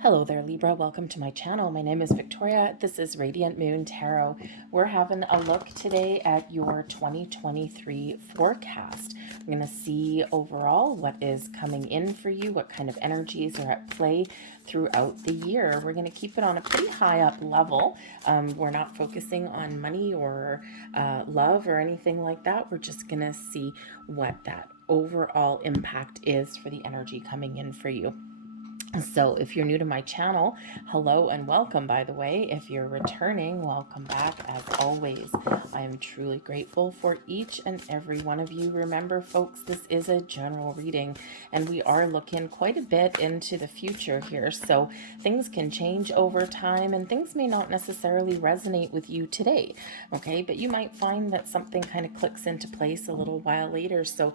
Hello there, Libra. Welcome to my channel. My name is Victoria. This is Radiant Moon Tarot. We're having a look today at your 2023 forecast. We're going to see overall what is coming in for you, what kind of energies are at play throughout the year. We're going to keep it on a pretty high up level. We're not focusing on money or love or anything like that. We're just going to see what that overall impact is for the energy coming in for you. So if you're new to my channel, hello and welcome, by the way. If you're returning, welcome back. As always, I am truly grateful for each and every one of you. Remember, folks, this is a general reading, and we are looking quite a bit into the future here. So things can change over time, and things may not necessarily resonate with you today, okay? But you might find that something kind of clicks into place a little while later. So,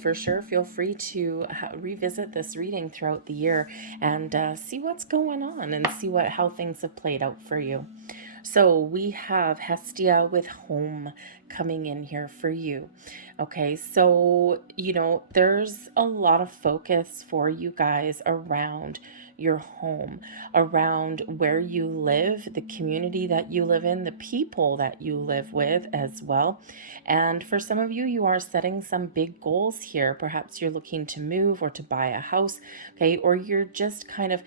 for sure, feel free to revisit this reading throughout the year and see what's going on and see how things have played out for you. So we have Hestia with home coming in here for you. Okay, so, there's a lot of focus for you guys around your home, around where you live, the community that you live in, the people that you live with as well. And for some of you, you are setting some big goals here. Perhaps you're looking to move or to buy a house, okay, or you're just kind of,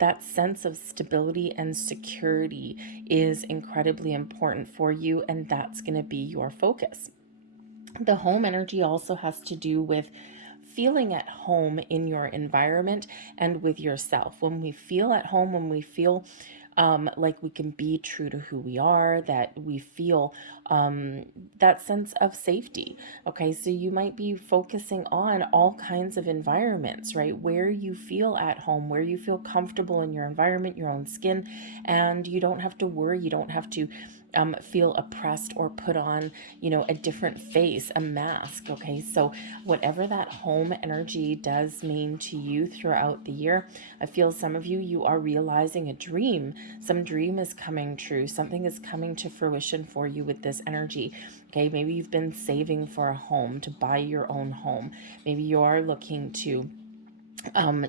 that sense of stability and security is incredibly important for you, and that's going to be your focus. The home energy also has to do with feeling at home in your environment and with yourself. When we feel at home, when we feel like we can be true to who we are, that we feel that sense of safety. Okay, so you might be focusing on all kinds of environments, right? Where you feel at home, where you feel comfortable in your environment, your own skin, and you don't have to worry, you don't have to feel oppressed or put on, a different face, a mask. Okay, so whatever that home energy does mean to you throughout the year, I feel some of you are realizing a dream. Some dream is coming true. Something is coming to fruition for you with this energy. Okay, maybe you've been saving for a home, to buy your own home. Maybe you are looking to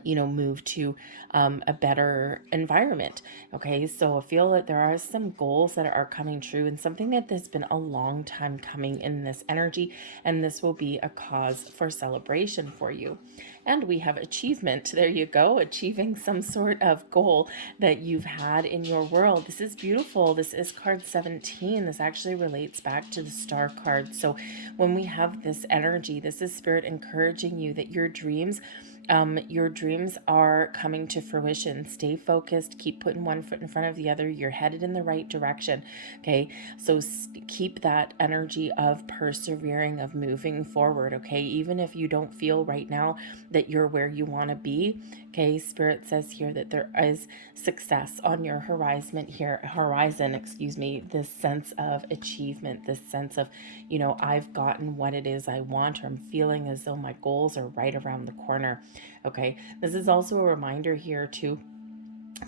move to a better environment. Okay, so I feel that there are some goals that are coming true, and something that has been a long time coming in this energy, and this will be a cause for celebration for you. And we have achievement. There you go, achieving some sort of goal that you've had in your world. This is beautiful. This is card 17. This actually relates back to the star card. So when we have this energy, this is spirit encouraging you that your dreams are coming to fruition. Stay focused. Keep putting one foot in front of the other. You're headed in the right direction. Okay, so keep that energy of persevering, of moving forward. Okay, even if you don't feel right now that you're where you want to be. Okay, Spirit says here that there is success on your horizon here. This sense of achievement, this sense of, I've gotten what it is I want, or I'm feeling as though my goals are right around the corner. Okay, this is also a reminder here to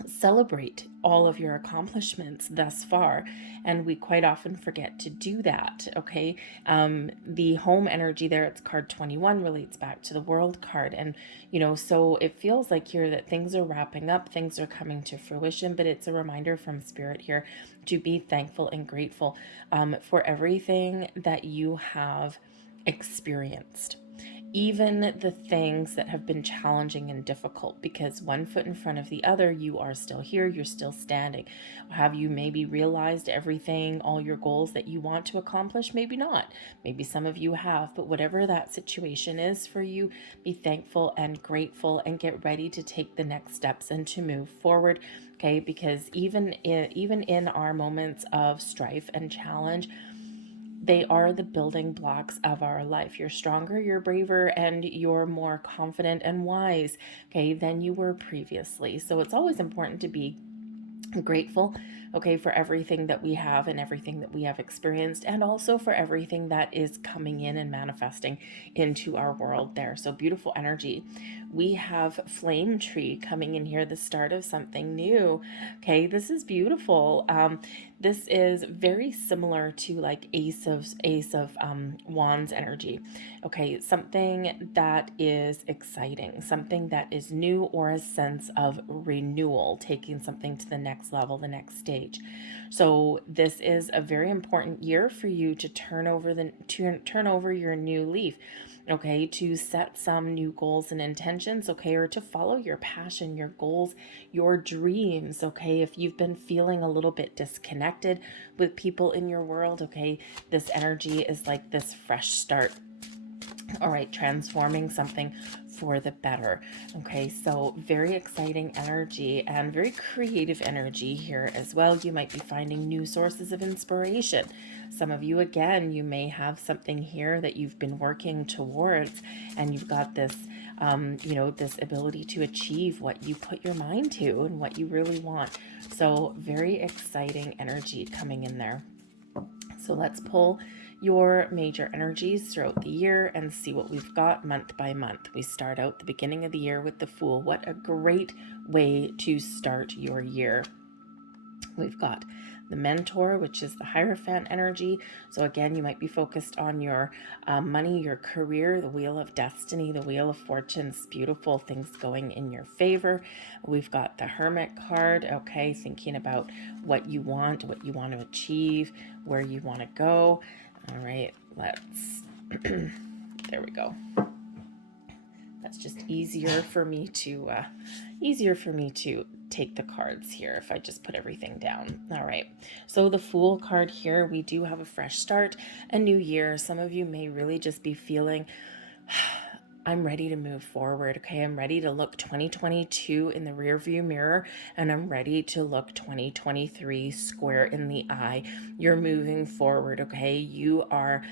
celebrate all of your accomplishments thus far, and we quite often forget to do that. Okay, the home energy there, it's card 21, relates back to the world card, and so it feels like here that things are wrapping up, things are coming to fruition, but it's a reminder from Spirit here to be thankful and grateful for everything that you have experienced, even the things that have been challenging and difficult, because one foot in front of the other, you are still here, you're still standing. Have you maybe realized everything, all your goals that you want to accomplish? Maybe not. Maybe some of you have, but whatever that situation is for you, be thankful and grateful and get ready to take the next steps and to move forward. Okay, because even in our moments of strife and challenge, they are the building blocks of our life. You're stronger, you're braver, and you're more confident and wise, okay, than you were previously. So it's always important to be grateful okay, for everything that we have and everything that we have experienced, and also for everything that is coming in and manifesting into our world there. So beautiful energy. We have flame tree coming in here, the start of something new. Okay, this is beautiful. This is very similar to like Ace of Wands energy. Okay, something that is exciting, something that is new, or a sense of renewal, taking something to the next level, the next stage. So this is a very important year for you to turn over your new leaf, okay, to set some new goals and intentions, okay, or to follow your passion, your goals, your dreams, okay. If you've been feeling a little bit disconnected with people in your world, okay, this energy is like this fresh start. All right, transforming something for the better. Okay, so very exciting energy and very creative energy here as well. You might be finding new sources of inspiration. Some of you, again, you may have something here that you've been working towards, and you've got this this ability to achieve what you put your mind to and what you really want. So very exciting energy coming in there. So let's pull your major energies throughout the year and see what we've got month by month. We start out the beginning of the year with the Fool. What a great way to start your year. We've got the Mentor, which is the Hierophant energy. So again, you might be focused on your money, your career, the Wheel of Destiny, the Wheel of Fortunes, beautiful things going in your favor. We've got the Hermit card, okay, thinking about what you want to achieve, where you want to go. All right, let's, there we go. That's just easier for me to take the cards here if I just put everything down. All right, so the Fool card here, we do have a fresh start, a new year. Some of you may really just be feeling, I'm ready to move forward. Okay, I'm ready to look 2022 in the rearview mirror, and I'm ready to look 2023 square in the eye. You're moving forward. Okay, you are,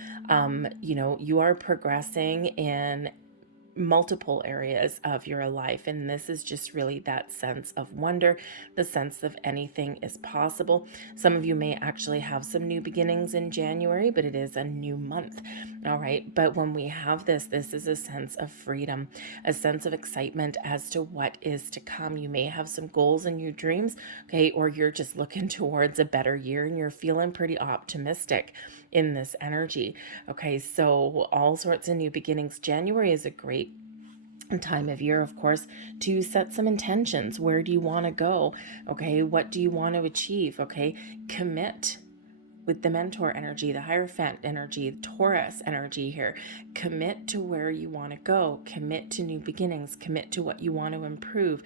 you are progressing in multiple areas of your life, and this is just really that sense of wonder, the sense of anything is possible. Some of you may actually have some new beginnings in January, but it is a new month. All right, but when we have this is a sense of freedom, a sense of excitement as to what is to come. You may have some goals and your dreams, okay, or you're just looking towards a better year and you're feeling pretty optimistic in this energy. Okay, so all sorts of new beginnings. January is a great time of year, of course, to set some intentions. Where do you want to go? Okay, what do you want to achieve? Okay, commit with the Mentor energy, the Hierophant energy, the Taurus energy here. Commit to where you want to go. Commit to new beginnings. Commit to what you want to improve.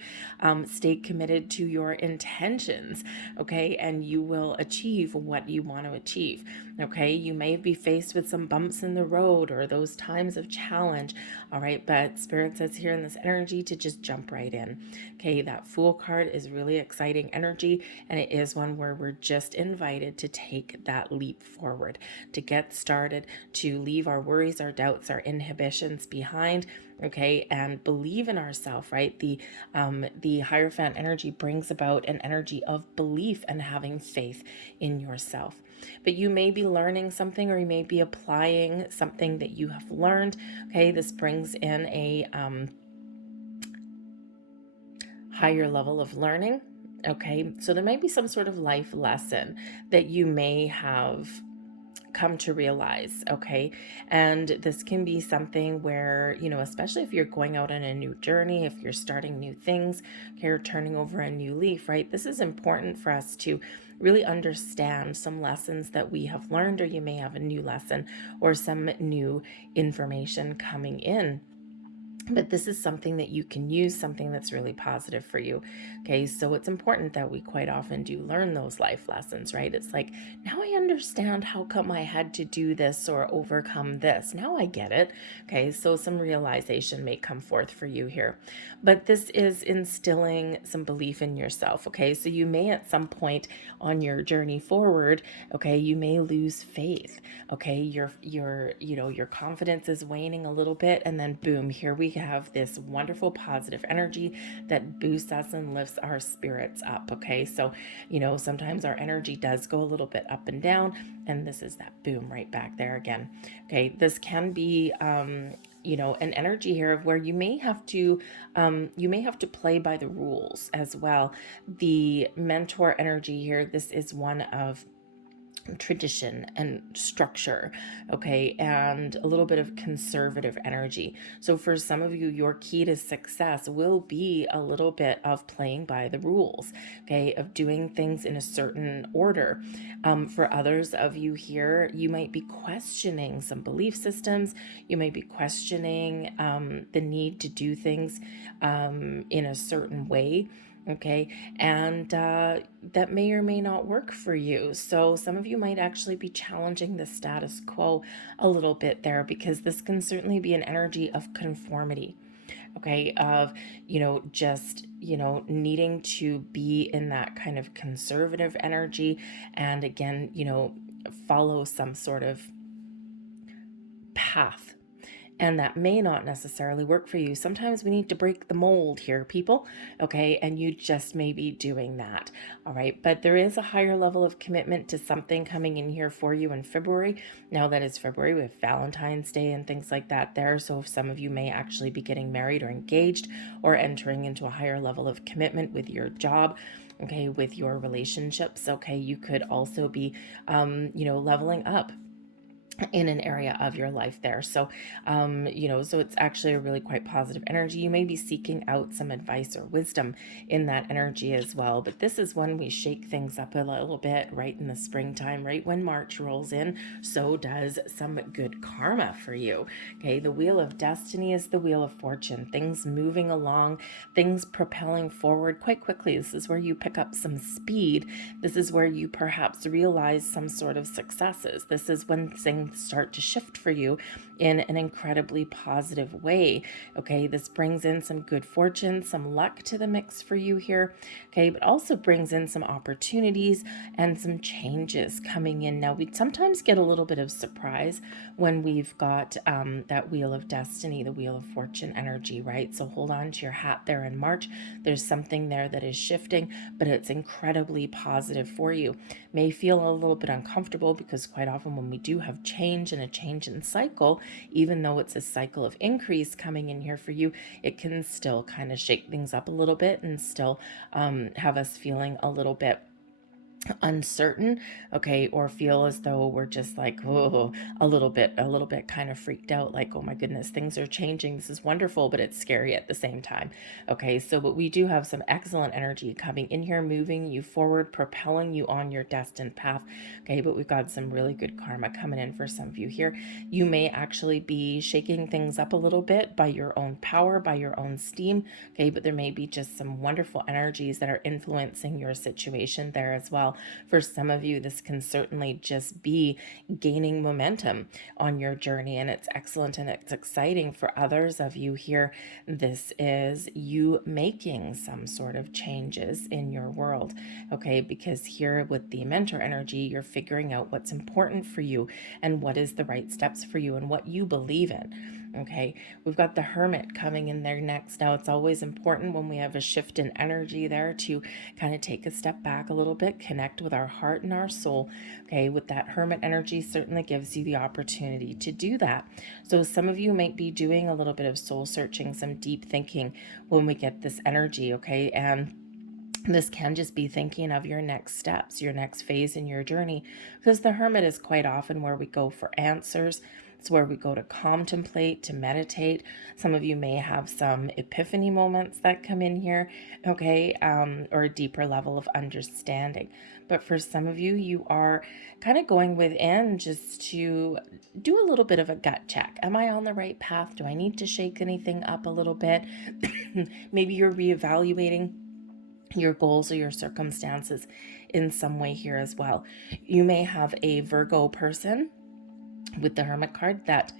Stay committed to your intentions, okay? And you will achieve what you want to achieve, okay? You may be faced with some bumps in the road or those times of challenge, all right? But Spirit says here in this energy to just jump right in, okay? That Fool card is really exciting energy, and it is one where we're just invited to take that leap forward, to get started, to leave our worries, our doubts, our inhibitions behind, okay, and believe in ourselves, right? The Hierophant energy brings about an energy of belief and having faith in yourself. But you may be learning something, or you may be applying something that you have learned, okay? This brings in a higher level of learning. Okay, so there might be some sort of life lesson that you may have come to realize, okay? And this can be something where, especially if you're going out on a new journey, if you're starting new things, okay, you're turning over a new leaf, right? This is important for us to really understand some lessons that we have learned, or you may have a new lesson or some new information coming in. But this is something that you can use, something that's really positive for you. Okay, so it's important that we quite often do learn those life lessons, right? It's like, now I understand how come I had to do this or overcome this. Now I get it. Okay, so some realization may come forth for you here. But this is instilling some belief in yourself. Okay, so you may at some point on your journey forward, okay, you may lose faith. Okay, your confidence is waning a little bit, and then boom, here we have this wonderful positive energy that boosts us and lifts our spirits up. Okay, so sometimes our energy does go a little bit up and down, and this is that boom right back there again. Okay, this can be an energy here of where you may have to play by the rules as well. The mentor energy here, this is one of tradition and structure, okay, and a little bit of conservative energy. So for some of you, your key to success will be a little bit of playing by the rules, okay, of doing things in a certain order. For others of you here, you might be questioning some belief systems. You might be questioning the need to do things in a certain way. Okay, and that may or may not work for you. So some of you might actually be challenging the status quo a little bit there, because this can certainly be an energy of conformity. Okay, of just needing to be in that kind of conservative energy, and again follow some sort of path. And that may not necessarily work for you. Sometimes we need to break the mold here, people, okay? And you just may be doing that, all right? But there is a higher level of commitment to something coming in here for you in February. Now that is February with Valentine's Day and things like that there. So if some of you may actually be getting married or engaged or entering into a higher level of commitment with your job, okay, with your relationships, okay? You could also be, leveling up in an area of your life there. So, so it's actually a really quite positive energy. You may be seeking out some advice or wisdom in that energy as well. But this is when we shake things up a little bit right in the springtime, right when March rolls in. So does some good karma for you. Okay. The wheel of destiny is the wheel of fortune, things moving along, things propelling forward quite quickly. This is where you pick up some speed. This is where you perhaps realize some sort of successes. This is when things start to shift for you in an incredibly positive way. Okay, this brings in some good fortune, some luck to the mix for you here. Okay, but also brings in some opportunities and some changes coming in. Now, we sometimes get a little bit of surprise when we've got that wheel of destiny, the wheel of fortune energy, right? So hold on to your hat there in March. There's something there that is shifting, but it's incredibly positive for you. May feel a little bit uncomfortable, because quite often when we do have change and a change in cycle, even though it's a cycle of increase coming in here for you, it can still kind of shake things up a little bit and still have us feeling a little bit uncertain, okay, or feel as though we're just like, oh, a little bit kind of freaked out, like, oh my goodness, things are changing, this is wonderful, but it's scary at the same time. Okay, so but we do have some excellent energy coming in here, moving you forward, propelling you on your destined path. Okay, but we've got some really good karma coming in for some of you here. You may actually be shaking things up a little bit by your own power, by your own steam. Okay, but there may be just some wonderful energies that are influencing your situation there as well. For some of you, this can certainly just be gaining momentum on your journey, and it's excellent and it's exciting. For others of you here, this is you making some sort of changes in your world, okay? Because here with the mentor energy, you're figuring out what's important for you and what is the right steps for you and what you believe in. Okay, we've got the Hermit coming in there next. Now, it's always important when we have a shift in energy there to kind of take a step back a little bit, connect with our heart and our soul. Okay, with that Hermit energy certainly gives you the opportunity to do that. So some of you might be doing a little bit of soul searching, some deep thinking when we get this energy, okay? And this can just be thinking of your next steps, your next phase in your journey, because the Hermit is quite often where we go for answers. It's where we go to contemplate, to meditate. Some of you may have some epiphany moments that come in here, okay, or a deeper level of understanding. But for some of you, you are kind of going within just to do a little bit of a gut check. Am I on the right path? Do I need to shake anything up a little bit? Maybe you're reevaluating your goals or your circumstances in some way here as well. You may have a Virgo person with the Hermit card that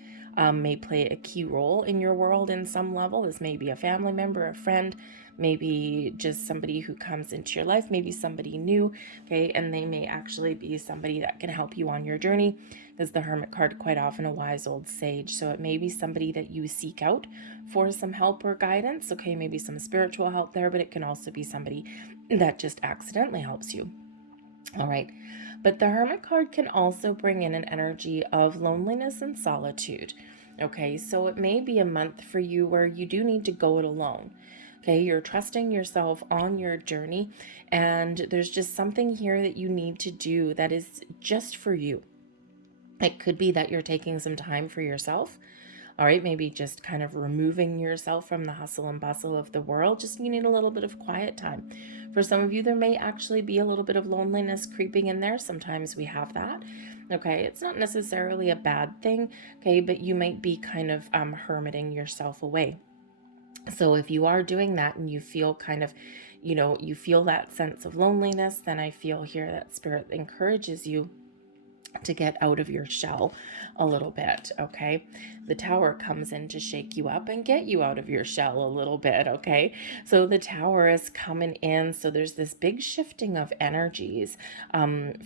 may play a key role in your world in some level. This may be a family member, a friend, maybe just somebody who comes into your life, maybe somebody new, okay, and they may actually be somebody that can help you on your journey. Is the Hermit card quite often a wise old sage? So it may be somebody that you seek out for some help or guidance. Okay, maybe some spiritual help there, but it can also be somebody that just accidentally helps you. All right. But the Hermit card can also bring in an energy of loneliness and solitude. Okay, so it may be a month for you where you do need to go it alone. Okay, you're trusting yourself on your journey, and there's just something here that you need to do that is just for you. It could be that you're taking some time for yourself. All right, maybe just kind of removing yourself from the hustle and bustle of the world. Just you need a little bit of quiet time. For some of you, there may actually be a little bit of loneliness creeping in there. Sometimes we have that. Okay, it's not necessarily a bad thing. Okay, but you might be kind of hermiting yourself away. So if you are doing that and you feel kind of, you feel that sense of loneliness, then I feel here that Spirit encourages you to get out of your shell a little bit. Okay, the Tower comes in to shake you up and get you out of your shell a little bit. Okay, so the Tower is coming in, so there's this big shifting of energies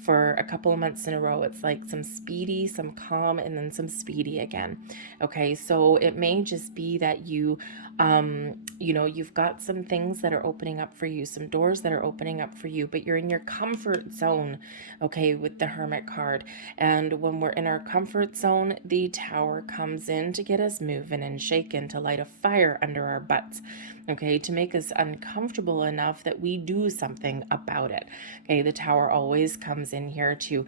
for a couple of months in a row. It's like some speedy, some calm, and then some speedy again. Okay, so it may just be that you've got some things that are opening up for you, some doors that are opening up for you, but you're in your comfort zone. Okay, with the Hermit card. And when we're in our comfort zone, the Tower comes in to get us moving and shaken, to light a fire under our butts, okay, to make us uncomfortable enough that we do something about it. Okay, the Tower always comes in here to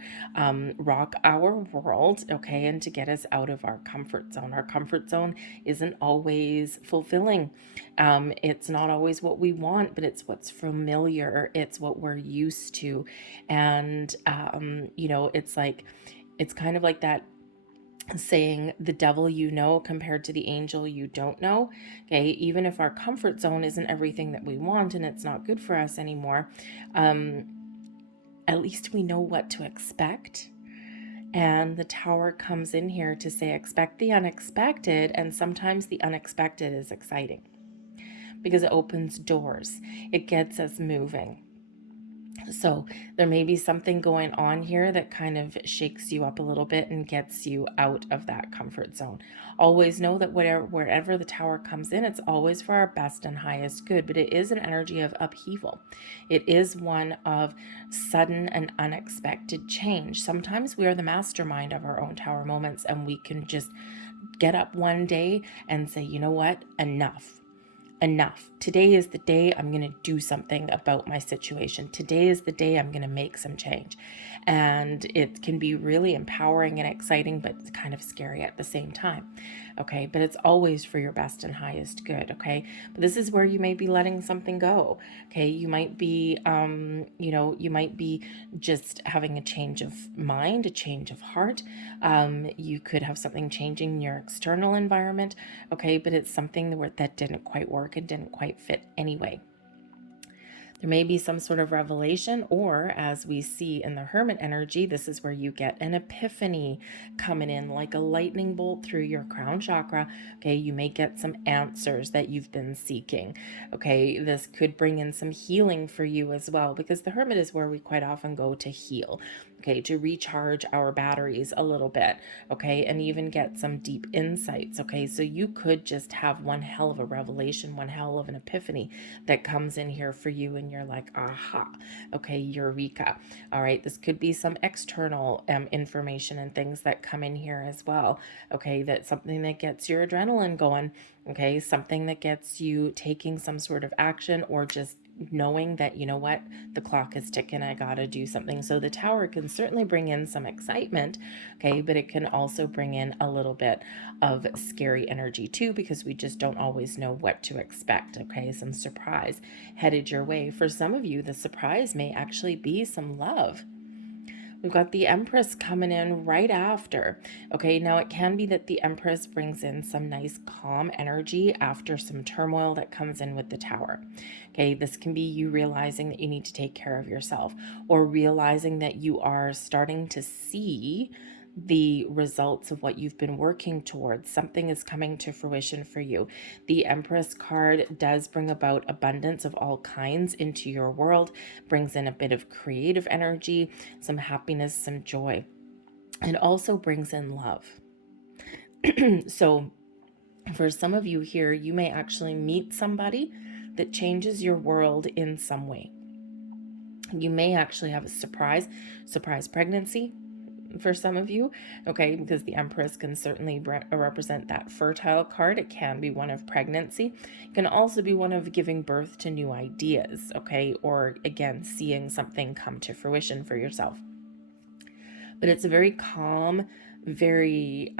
rock our world, okay, and to get us out of our comfort zone. Our comfort zone isn't always fulfilling. It's not always what we want, but it's what's familiar. It's what we're used to. And, it's kind of like that saying, the devil you know compared to the angel you don't know. Okay, even if our comfort zone isn't everything that we want and it's not good for us anymore, at least we know what to expect. And the Tower comes in here to say, expect the unexpected, and sometimes the unexpected is exciting because it opens doors. It gets us moving. So there may be something going on here that kind of shakes you up a little bit and gets you out of that comfort zone. Always know that wherever the Tower comes in, it's always for our best and highest good, but it is an energy of upheaval. It is one of sudden and unexpected change. Sometimes we are the mastermind of our own Tower moments, and we can just get up one day and say, you know what, enough. Today is the day I'm going to do something about my situation. Today is the day I'm going to make some change. And it can be really empowering and exciting, but it's kind of scary at the same time. Okay, but it's always for your best and highest good. Okay, but this is where you may be letting something go. Okay, you might be, you might be just having a change of mind, a change of heart. You could have something changing in your external environment. Okay, but it's something that didn't quite work and didn't quite fit anyway. There may be some sort of revelation, or as we see in the Hermit energy, this is where you get an epiphany coming in like a lightning bolt through your crown chakra. Okay, you may get some answers that you've been seeking. Okay, this could bring in some healing for you as well, because the Hermit is where we quite often go to heal. Okay, to recharge our batteries a little bit, okay, and even get some deep insights. Okay, so you could just have one hell of a revelation, one hell of an epiphany that comes in here for you, and you're like, aha, okay, eureka. All right, this could be some external information and things that come in here as well. Okay, that's something that gets your adrenaline going. Okay, something that gets you taking some sort of action, or just knowing that, you know what, the clock is ticking, I gotta do something. So the Tower can certainly bring in some excitement, okay, but it can also bring in a little bit of scary energy too, because we just don't always know what to expect. Okay, some surprise headed your way. For some of you, the surprise may actually be some love. We've got the Empress coming in right after. Okay, now it can be that the Empress brings in some nice calm energy after some turmoil that comes in with the Tower. Okay, this can be you realizing that you need to take care of yourself, or realizing that you are starting to see the results of what you've been working towards. Something is coming to fruition for you. The Empress card does bring about abundance of all kinds into your world, brings in a bit of creative energy, some happiness, some joy. It also brings in love. So for some of you here, you may actually meet somebody that changes your world in some way. You may actually have a surprise pregnancy for some of you, okay, because the Empress can certainly represent that fertile card. It can be one of pregnancy. It can also be one of giving birth to new ideas, okay, or again, seeing something come to fruition for yourself. But it's a very calm, very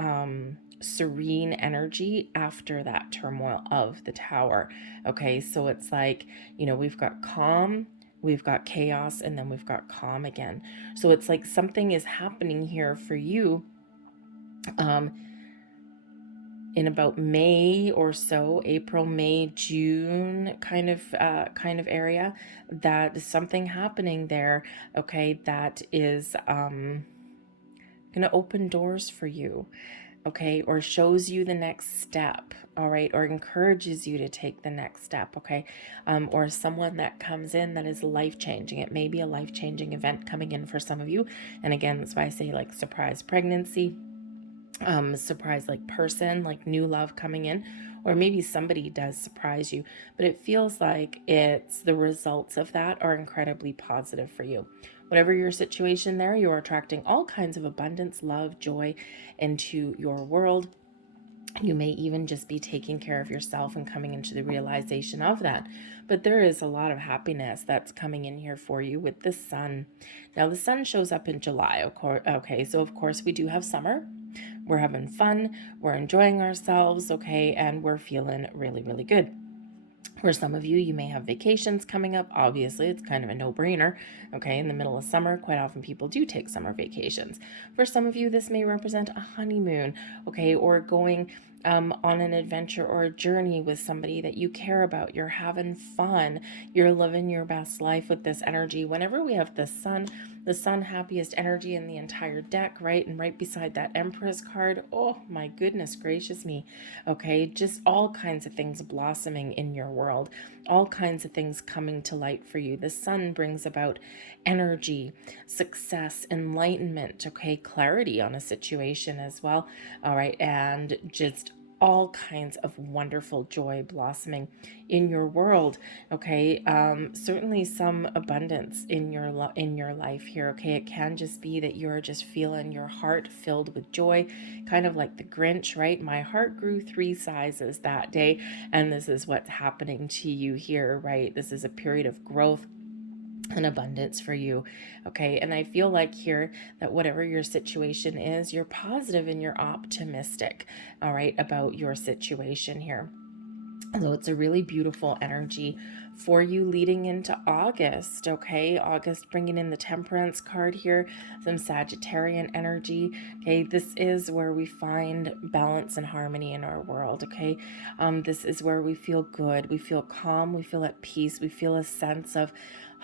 serene energy after that turmoil of the Tower, okay? So it's like, you know, we've got calm, we've got chaos, and then we've got calm again. So it's like something is happening here for you in about May or so, April, May, June kind of area, that is something happening there, okay, that is going to open doors for you, okay, or shows you the next step, all right, or encourages you to take the next step, okay, or someone that comes in that is life-changing. It may be a life-changing event coming in for some of you, and again, that's why I say like surprise pregnancy, surprise like person, like new love coming in, or maybe somebody does surprise you, but it feels like it's the results of that are incredibly positive for you. Whatever your situation there, you're attracting all kinds of abundance, love, joy into your world. You may even just be taking care of yourself and coming into the realization of that. But there is a lot of happiness that's coming in here for you with the sun. Now, the sun shows up in July, of course. Okay, so of course we do have summer. We're having fun. We're enjoying ourselves, okay, and we're feeling really, really good. For some of you, you may have vacations coming up. Obviously, it's kind of a no-brainer, okay? In the middle of summer, quite often people do take summer vacations. For some of you, this may represent a honeymoon, okay, or going on an adventure or a journey with somebody that you care about. You're having fun. You're living your best life with this energy. Whenever we have the sun happiest energy in the entire deck, right? And right beside that Empress card, oh my goodness gracious me, okay? Just all kinds of things blossoming in your world, all kinds of things coming to light for you. The sun brings about energy, success, enlightenment, okay? Clarity on a situation as well, all right? And just all kinds of wonderful joy blossoming in your world, okay? Certainly some abundance in your life here, okay? It can just be that you're just feeling your heart filled with joy, kind of like the Grinch, right? My heart grew 3 sizes that day, and this is what's happening to you here, right? This is a period of growth and abundance for you, okay? And I feel like here that whatever your situation is, you're positive and you're optimistic, all right, about your situation here. So it's a really beautiful energy for you leading into August, okay? August bringing in the Temperance card here, some Sagittarian energy, okay? This is where we find balance and harmony in our world, okay? This is where we feel good, we feel calm, we feel at peace, we feel a sense of,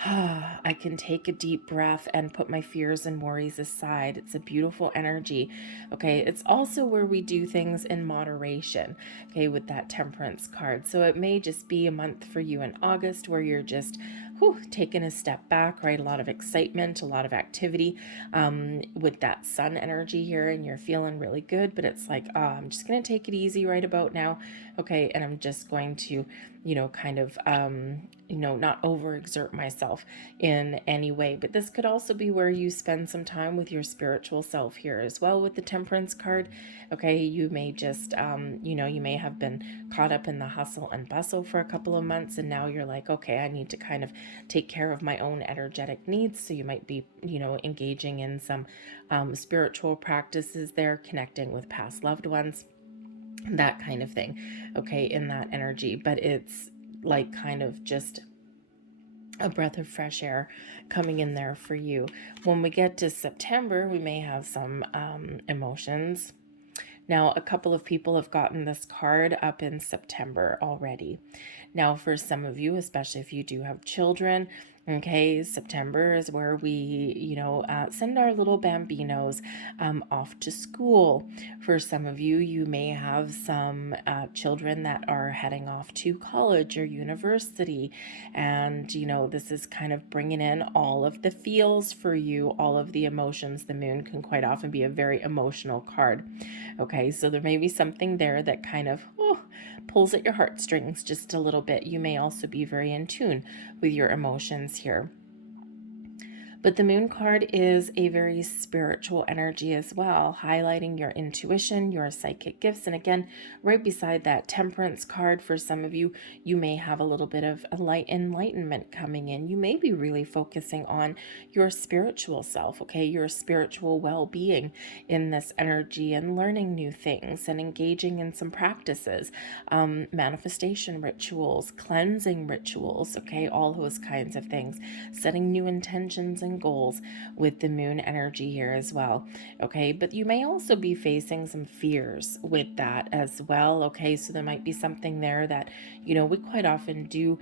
I can take a deep breath and put my fears and worries aside. It's a beautiful energy, okay? It's also where we do things in moderation, okay, with that Temperance card. So it may just be a month for you in August where you're just taking a step back, right? A lot of excitement, a lot of activity with that sun energy here, and you're feeling really good, but it's like, I'm just going to take it easy right about now, okay? And I'm just going to, kind of, not overexert myself in any way. But this could also be where you spend some time with your spiritual self here as well with the Temperance card, okay? You may just, you may have been caught up in the hustle and bustle for a couple of months, and now you're like, okay, I need to kind of take care of my own energetic needs. So you might be, engaging in some spiritual practices there, connecting with past loved ones, that kind of thing, okay, in that energy. But it's like kind of just a breath of fresh air coming in there for you. When we get to September, we may have some emotions. Now, a couple of people have gotten this card up in September already. Now, for some of you, especially if you do have children, Okay, September is where we, send our little bambinos off to school. For some of you, you may have some children that are heading off to college or university. And, this is kind of bringing in all of the feels for you, all of the emotions. The moon can quite often be a very emotional card. Okay, so there may be something there that kind of pulls at your heartstrings just a little bit. You may also be very in tune with your emotions here. But the moon card is a very spiritual energy as well, highlighting your intuition, your psychic gifts. And again, right beside that temperance card, for some of you, you may have a little bit of a light enlightenment coming in. You may be really focusing on your spiritual self, okay, your spiritual well-being in this energy, and learning new things and engaging in some practices, manifestation rituals, cleansing rituals, okay, all those kinds of things, setting new intentions and goals with the moon energy here as well. Okay, but you may also be facing some fears with that as well. Okay, so there might be something there that, we quite often do,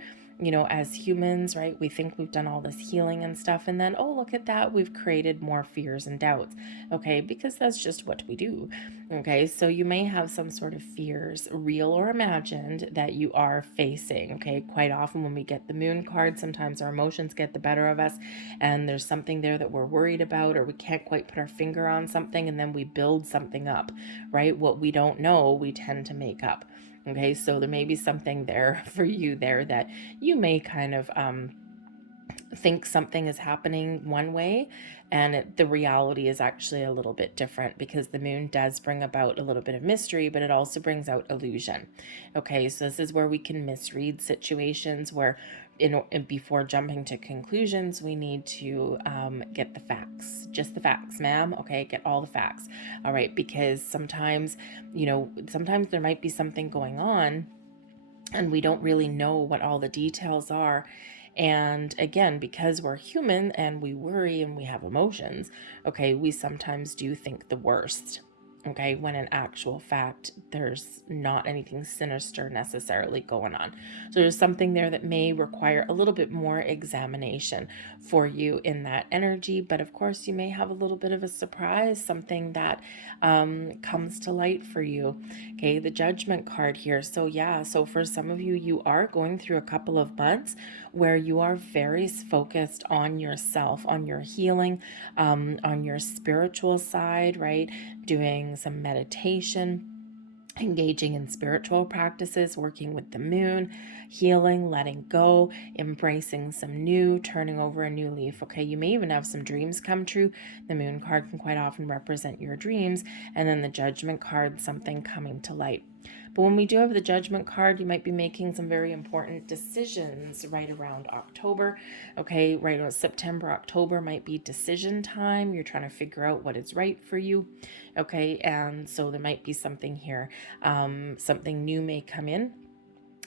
as humans, right? We think we've done all this healing and stuff, and then, oh, look at that, we've created more fears and doubts. Okay, because that's just what we do. Okay, so you may have some sort of fears, real or imagined, that you are facing. Okay, quite often when we get the moon card, sometimes our emotions get the better of us, and there's something there that we're worried about, or we can't quite put our finger on something, and then we build something up, right? What we don't know, we tend to make up. Okay, so there may be something there for you there that you may kind of think something is happening one way, and the reality is actually a little bit different, because the moon does bring about a little bit of mystery, but it also brings out illusion. Okay, so this is where we can misread situations, where before jumping to conclusions, we need to get the facts, just the facts, ma'am. Okay, get all the facts. All right, because sometimes there might be something going on and we don't really know what all the details are. And again, because we're human and we worry and we have emotions, okay, we sometimes do think the worst. Okay, when in actual fact, there's not anything sinister necessarily going on. So there's something there that may require a little bit more examination for you in that energy. But of course, you may have a little bit of a surprise, something that comes to light for you. Okay, the Judgment card here. So yeah, so for some of you, you are going through a couple of months where you are very focused on yourself, on your healing, on your spiritual side, right? Doing some meditation, engaging in spiritual practices, working with the moon, healing, letting go, embracing some new, turning over a new leaf. Okay, you may even have some dreams come true. The moon card can quite often represent your dreams, and then the Judgment card, something coming to light. But when we do have the Judgment card, you might be making some very important decisions right around October. Okay, right around September, October might be decision time. You're trying to figure out what is right for you. Okay, and so there might be something here. Something new may come in,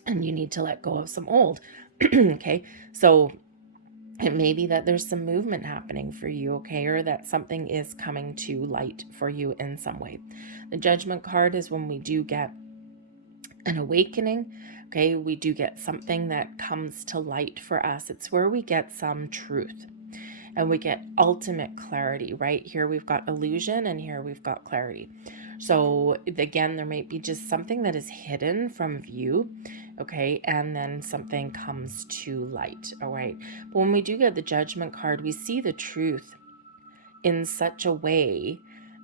and you need to let go of some old. Okay, so it may be that there's some movement happening for you, okay, or that something is coming to light for you in some way. The Judgment card is when we do get an awakening. Okay, we do get something that comes to light for us. It's where we get some truth and we get ultimate clarity. Right here we've got illusion, and here we've got clarity. So again, there might be just something that is hidden from view, okay, and then something comes to light. All right, but when we do get the Judgment card, we see the truth in such a way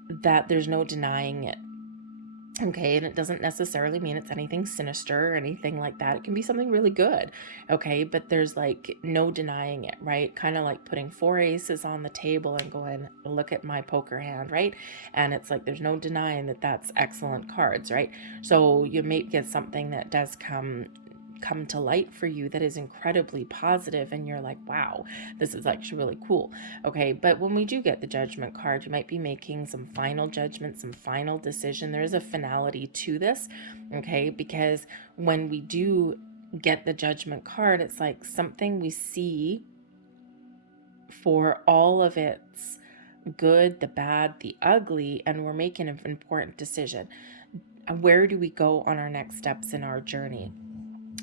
that there's no denying it. Okay, and it doesn't necessarily mean it's anything sinister or anything like that. It can be something really good, okay, but there's like no denying it, right? Kind of like putting 4 aces on the table and going, look at my poker hand, right? And it's like there's no denying that that's excellent cards, right? So you may get something that does come to light for you that is incredibly positive, and you're like, wow, this is actually really cool. Okay, but when we do get the Judgment card, you might be making some final judgment, some final decision. There is a finality to this, okay, because when we do get the Judgment card, it's like something we see for all of its good, the bad, the ugly, and we're making an important decision. Where do we go on our next steps in our journey?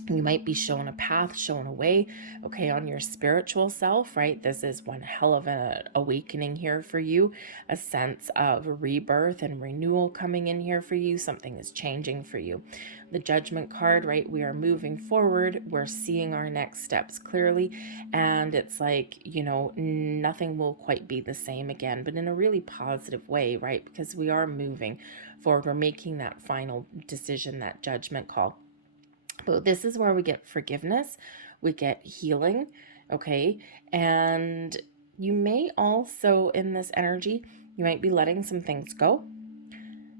You might be shown a path, shown a way, okay, on your spiritual self, right? This is one hell of an awakening here for you, a sense of rebirth and renewal coming in here for you. Something is changing for you. The Judgment card, right? We are moving forward. We're seeing our next steps clearly. And it's like, you know, nothing will quite be the same again, but in a really positive way, right? Because we are moving forward. We're making that final decision, that judgment call. But this is where we get forgiveness, we get healing, okay? And you may also, in this energy, you might be letting some things go.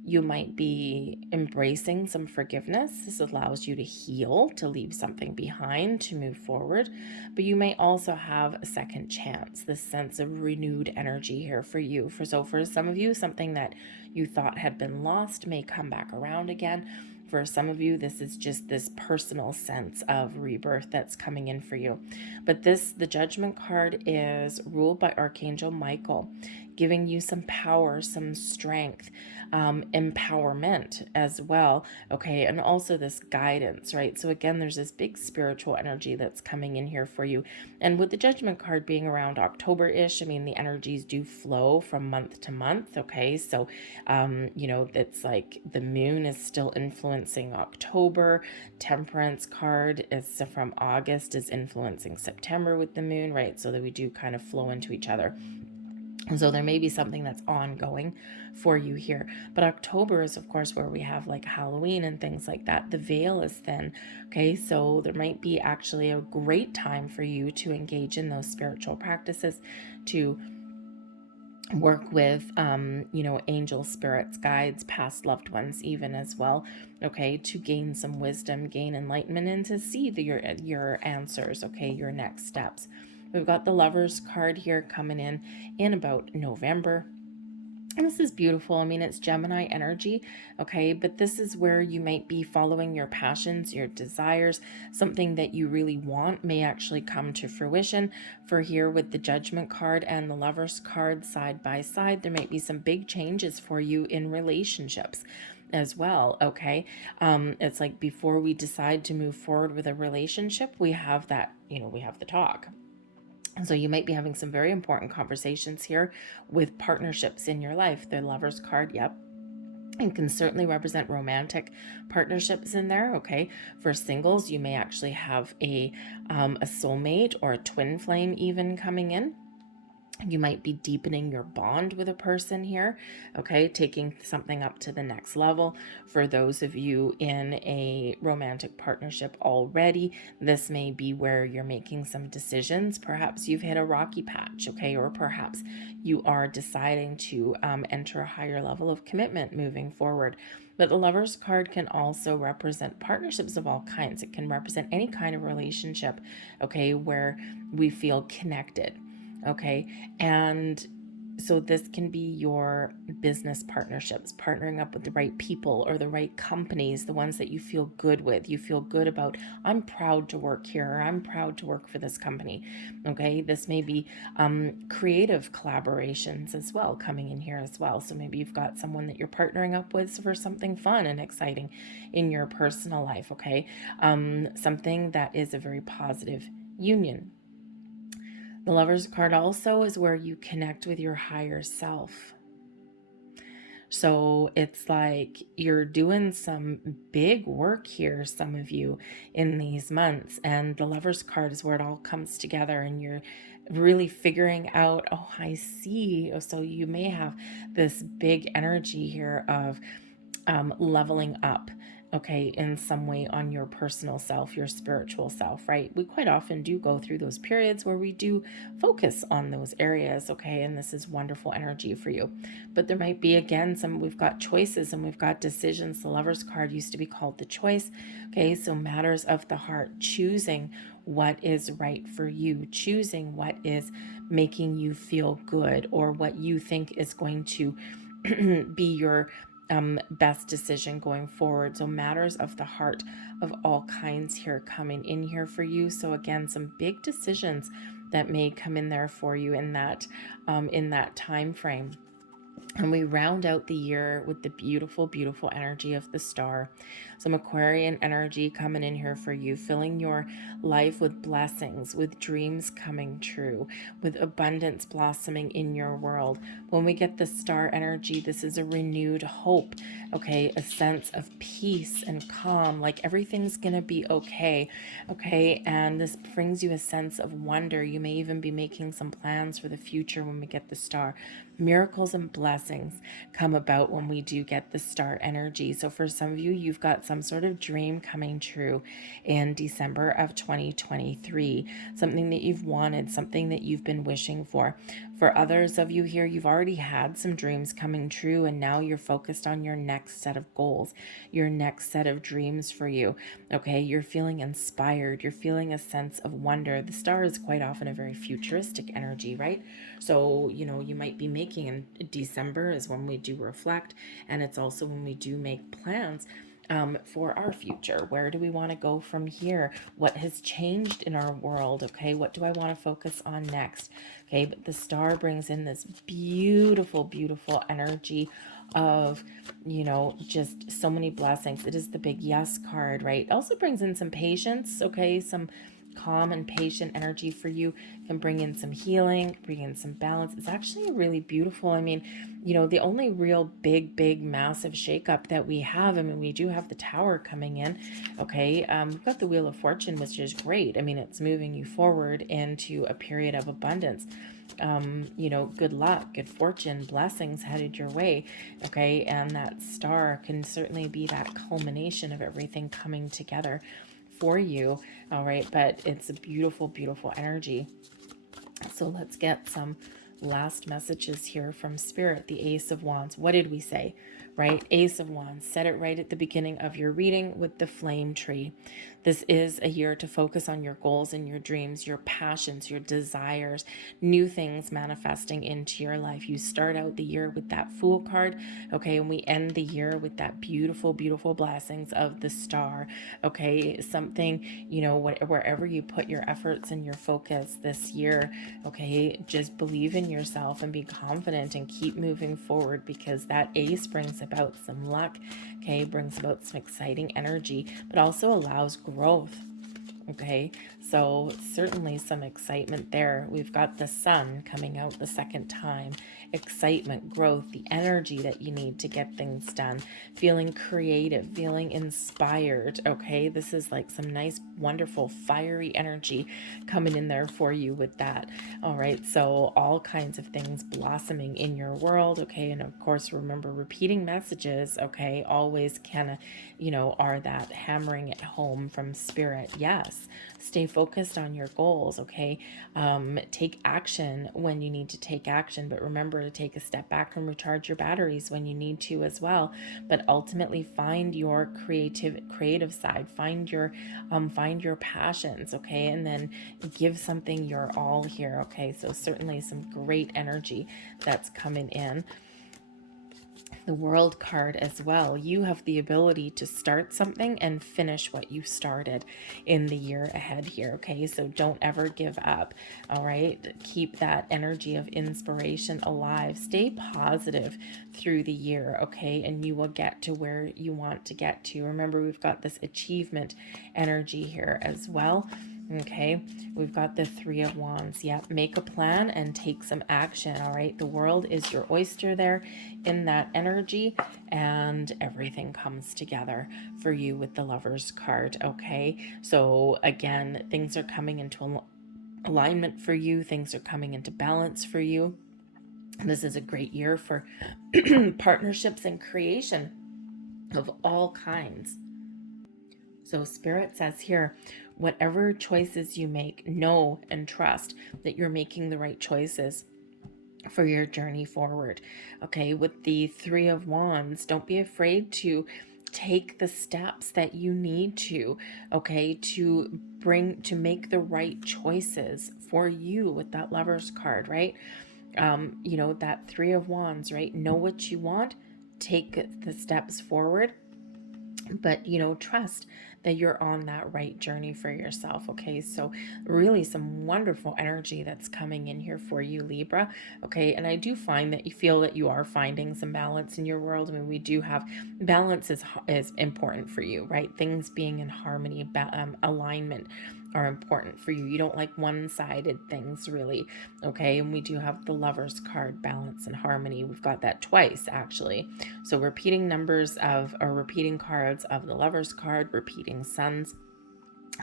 You might be embracing some forgiveness. This allows you to heal, to leave something behind, to move forward. But you may also have a second chance, this sense of renewed energy here for you. So for some of you, something that you thought had been lost may come back around again. For some of you, this is just this personal sense of rebirth that's coming in for you. But the Judgment card is ruled by Archangel Michael, giving you some power, some strength, empowerment as well, okay? And also this guidance, right? So again, there's this big spiritual energy that's coming in here for you. And with the Judgment card being around October-ish, I mean, the energies do flow from month to month, okay? So, you know, it's like the moon is still influencing October. Temperance card is from August, is influencing September with the moon, right? So that we do kind of flow into each other. And so there may be something that's ongoing for you here. But October is, of course, where we have like Halloween and things like that. The veil is thin, okay? So there might be actually a great time for you to engage in those spiritual practices, to work with, you know, angel spirits, guides, past loved ones even as well, okay, to gain some wisdom, gain enlightenment, and to see your answers, okay, your next steps. We've got the Lovers card here coming in about November. And this is beautiful. I mean, it's Gemini energy, okay? But this is where you might be following your passions, your desires. Something that you really want may actually come to fruition. For here with the Judgment card and the Lovers card side by side, there might be some big changes for you in relationships as well, okay? It's like before we decide to move forward with a relationship, we have that, you know, we have the talk. So you might be having some very important conversations here with partnerships in your life. The Lovers card, yep, and can certainly represent romantic partnerships in there, okay? For singles, you may actually have a soulmate or a twin flame even coming in. You might be deepening your bond with a person here, okay? Taking something up to the next level. For those of you in a romantic partnership already, this may be where you're making some decisions. Perhaps you've hit a rocky patch, okay? Or perhaps you are deciding to enter a higher level of commitment moving forward. But the Lovers card can also represent partnerships of all kinds. It can represent any kind of relationship, okay, where we feel connected. Okay, and so this can be your business partnerships, partnering up with the right people or the right companies, the ones that you feel good with. You feel good about, I'm proud to work here, or I'm proud to work for this company. Okay, this may be creative collaborations as well coming in here as well. So maybe you've got someone that you're partnering up with for something fun and exciting in your personal life. Okay, something that is a very positive union. The Lovers card also is where you connect with your higher self. So it's like you're doing some big work here, some of you, in these months. And the Lovers card is where it all comes together and you're really figuring out, oh, I see. So you may have this big energy here of leveling up, okay, in some way on your personal self, your spiritual self, right? We quite often do go through those periods where we do focus on those areas, okay, and this is wonderful energy for you. But there might be, again, we've got choices and we've got decisions. The Lovers card used to be called the choice, okay, so matters of the heart, choosing what is right for you, choosing what is making you feel good or what you think is going to be your best decision going forward. So matters of the heart of all kinds here coming in here for you. So again, some big decisions that may come in there for you in that time frame. And we round out the year with the beautiful, beautiful energy of the star. Some Aquarian energy coming in here for you, filling your life with blessings, with dreams coming true, with abundance blossoming in your world. When we get the star energy, this is a renewed hope, okay? A sense of peace and calm, like everything's going to be okay, okay? And this brings you a sense of wonder. You may even be making some plans for the future when we get the star. Miracles and blessings come about when we do get the star energy. So for some of you, you've got some sort of dream coming true in December of 2023, something that you've wanted, something that you've been wishing for. For others of you here, you've already had some dreams coming true, and now you're focused on your next set of goals, your next set of dreams for you. Okay, you're feeling inspired, you're feeling a sense of wonder. The star is quite often a very futuristic energy, right? So, you know, you might be making, in December is when we do reflect, and it's also when we do make plans for our future. Where do we want to go from here? What has changed in our world? Okay, what do I want to focus on next? Okay, but the star brings in this beautiful, beautiful energy of, you know, just so many blessings. It is the big yes card, right? It also brings in some patience, okay, some calm and patient energy for you, can bring in some healing, bring in some balance. It's actually really beautiful. I mean, you know, the only real big massive shakeup that we have, I mean, we do have the Tower coming in, okay. We've got the Wheel of Fortune, which is great. I mean, it's moving you forward into a period of abundance. You know, good luck, good fortune, blessings headed your way, okay. And that star can certainly be that culmination of everything coming together for you. All right, but it's a beautiful, beautiful energy. So let's get some last messages here from Spirit. The Ace of Wands. What did we say? Right? Ace of Wands. Said it right at the beginning of your reading with the flame tree. This is a year to focus on your goals and your dreams, your passions, your desires, new things manifesting into your life. You start out the year with that Fool card, okay, and we end the year with that beautiful, beautiful blessings of the star, okay? Something, you know, wherever you put your efforts and your focus this year, okay, just believe in yourself and be confident and keep moving forward, because that ace brings about some luck, okay, brings about some exciting energy, but also allows growth. Okay, so certainly some excitement there. We've got the Sun coming out the second time. Excitement, growth, the energy that you need to get things done. Feeling creative, feeling inspired. Okay, this is like some nice, wonderful, fiery energy coming in there for you with that. All right, so all kinds of things blossoming in your world. Okay, and of course, remember repeating messages. Okay, always kind of, you know, are that hammering it home from Spirit. Yes, stay focused on your goals, okay? Take action when you need to take action, but remember to take a step back and recharge your batteries when you need to as well. But ultimately, find your creative side, find your passions, okay? And then give something your all here, okay? So certainly some great energy that's coming in. The World card as well. You have the ability to start something and finish what you started in the year ahead here, okay? So don't ever give up, all right? Keep that energy of inspiration alive. Stay positive through the year, okay? And you will get to where you want to get to. Remember, we've got this achievement energy here as well. Okay, we've got the Three of Wands. Yeah, make a plan and take some action. All right, the world is your oyster there in that energy, and everything comes together for you with the Lovers card. Okay, so again, things are coming into alignment for you, things are coming into balance for you. This is a great year for partnerships and creation of all kinds. So Spirit says here, whatever choices you make, know and trust that you're making the right choices for your journey forward. Okay, with the Three of Wands, don't be afraid to take the steps that you need to, okay, to make the right choices for you with that Lovers card, right? You know, that Three of Wands, right? Know what you want, take the steps forward, but trust that you're on that right journey for yourself. Okay, so really some wonderful energy that's coming in here for you, Libra. Okay, and I do find that you feel that you are finding some balance in your world. I mean, we do have balance is important for you, right? Things being in harmony, alignment are important for you. You don't like one-sided things, really. Okay, and we do have the Lovers card, balance and harmony. We've got that twice, actually. So repeating numbers of, or repeating cards of the Lovers card, repeating suns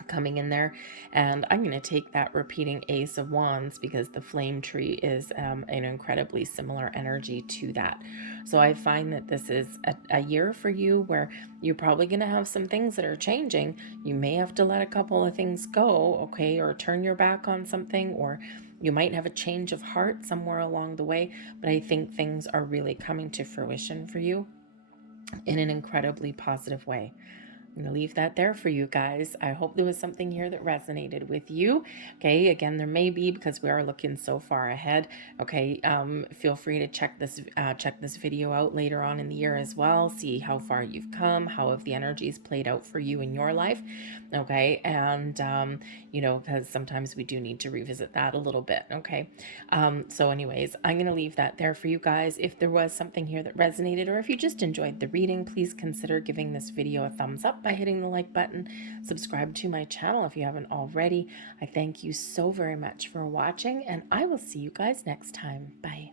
coming in there. And I'm going to take that repeating Ace of Wands because the flame tree is an incredibly similar energy to that. So I find that this is a year for you where you're probably going to have some things that are changing. You may have to let a couple of things go, okay, or turn your back on something, or you might have a change of heart somewhere along the way. But I think things are really coming to fruition for you in an incredibly positive way. I'm going to leave that there for you guys. I hope there was something here that resonated with you. Okay, again, there may be, because we are looking so far ahead. Okay, feel free to check this video out later on in the year as well. See how far you've come, how have the energies played out for you in your life. Okay, and because sometimes we do need to revisit that a little bit. Okay, so anyways, I'm going to leave that there for you guys. If there was something here that resonated, or if you just enjoyed the reading, please consider giving this video a thumbs up by hitting the like button. Subscribe to my channel if you haven't already. I thank you so very much for watching, and I will see you guys next time. Bye.